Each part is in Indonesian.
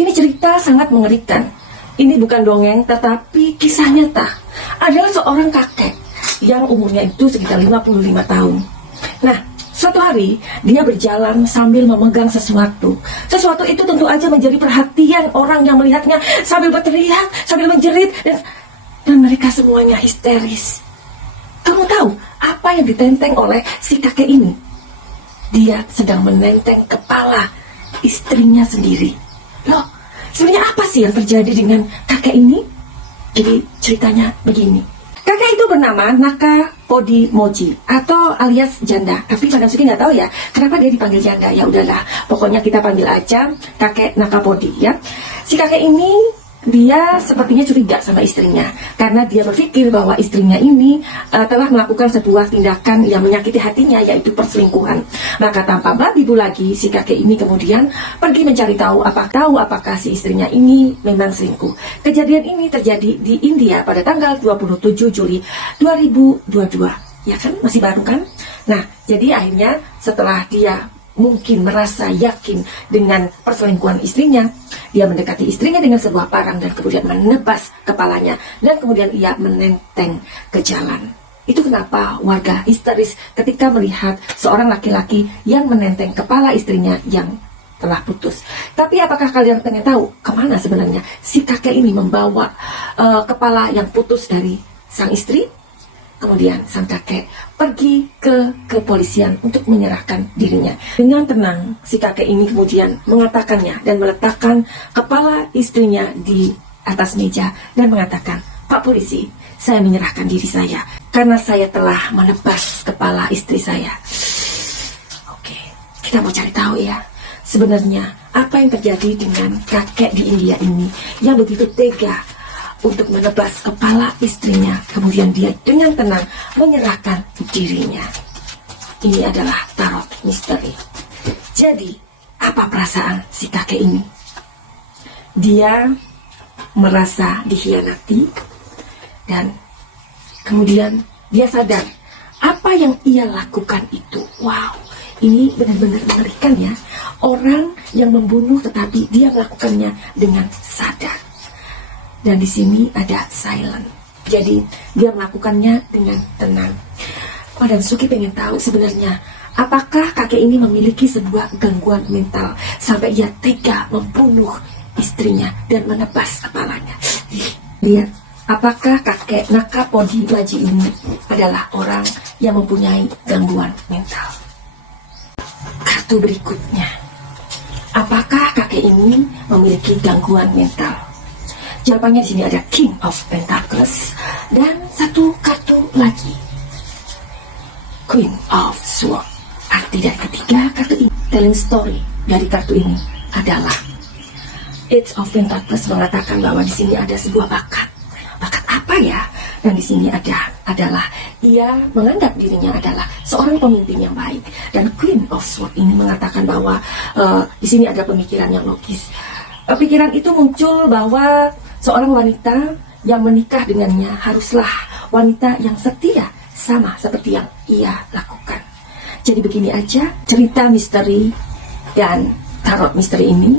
Ini cerita sangat mengerikan. Ini bukan dongeng, tetapi kisah nyata. Adalah seorang kakek yang umurnya itu sekitar 55 tahun. Nah, suatu hari dia berjalan sambil memegang sesuatu. Sesuatu itu tentu aja menjadi perhatian orang yang melihatnya sambil berteriak, sambil menjerit, dan mereka semuanya histeris. Kamu tahu apa yang ditenteng oleh si kakek ini? Dia sedang menenteng kepala istrinya sendiri. Loh, sebenarnya apa sih yang terjadi dengan kakek ini? Jadi ceritanya begini. Kakek itu bernama Naka Podimoji atau alias janda. Tapi Madam Suki nggak tahu ya kenapa dia dipanggil janda. Ya udahlah, pokoknya kita panggil aja kakek Naka Podi ya. Si kakek ini dia sepertinya curiga sama istrinya karena dia berpikir bahwa istrinya ini telah melakukan sebuah tindakan yang menyakiti hatinya, yaitu perselingkuhan. Maka tanpa babi-bu lagi, si kakek ini kemudian pergi mencari tahu apakah si istrinya ini memang selingkuh. Kejadian ini terjadi di India pada tanggal 27 Juli 2022. Ya kan, masih baru kan? Nah, jadi akhirnya setelah dia mungkin merasa yakin dengan perselingkuhan istrinya, dia mendekati istrinya dengan sebuah parang dan kemudian menebas kepalanya, dan kemudian ia menenteng ke jalan. Itu kenapa warga histeris ketika melihat seorang laki-laki yang menenteng kepala istrinya yang telah putus. Tapi apakah kalian pengen tahu kemana sebenarnya si kakek ini membawa kepala yang putus dari sang istri? Kemudian sang kakek pergi ke kepolisian untuk menyerahkan dirinya. Dengan tenang, si kakek ini kemudian mengatakannya dan meletakkan kepala istrinya di atas meja dan mengatakan, "Pak polisi, saya menyerahkan diri saya karena saya telah menebas kepala istri saya." Oke, kita mau cari tahu ya, sebenarnya apa yang terjadi dengan kakek di India ini yang begitu tega untuk menebas kepala istrinya, kemudian dia dengan tenang menyerahkan dirinya. Ini adalah tarot misteri. Jadi, apa perasaan si kakek ini? Dia merasa dikhianati dan kemudian dia sadar apa yang ia lakukan itu. Wow, ini benar-benar mengerikan ya. Orang yang membunuh tetapi dia melakukannya dengan sadar. Dan di sini ada silent. Jadi dia melakukannya dengan tenang. Madam Suki pengen tahu sebenarnya apakah kakek ini memiliki sebuah gangguan mental sampai ia tega membunuh istrinya dan menebas kepalanya. Lihat, apakah kakek Naka Podimoji ini adalah orang yang mempunyai gangguan mental? Kartu berikutnya. Apakah kakek ini memiliki gangguan mental? Jawabannya di sini ada King of Pentacles dan satu kartu lagi, Queen of Swords. Arti dari ketiga kartu ini, telling story dari kartu ini adalah Eight of Pentacles mengatakan bahwa di sini ada sebuah bakat. Bakat apa ya? Dan di sini adalah ia menganggap dirinya adalah seorang pemimpin yang baik. Dan Queen of Swords ini mengatakan bahwa di sini ada pemikiran yang logis. Pikiran itu muncul bahwa seorang wanita yang menikah dengannya haruslah wanita yang setia, sama seperti yang ia lakukan. Jadi begini aja cerita misteri dan tarot misteri ini.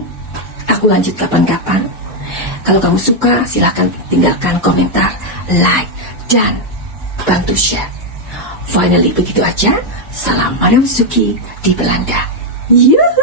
Aku lanjut kapan-kapan. Kalau kamu suka, silahkan tinggalkan komentar, like, dan bantu share. Finally, begitu aja. Salam Madam Suki di Belanda. Yuhu!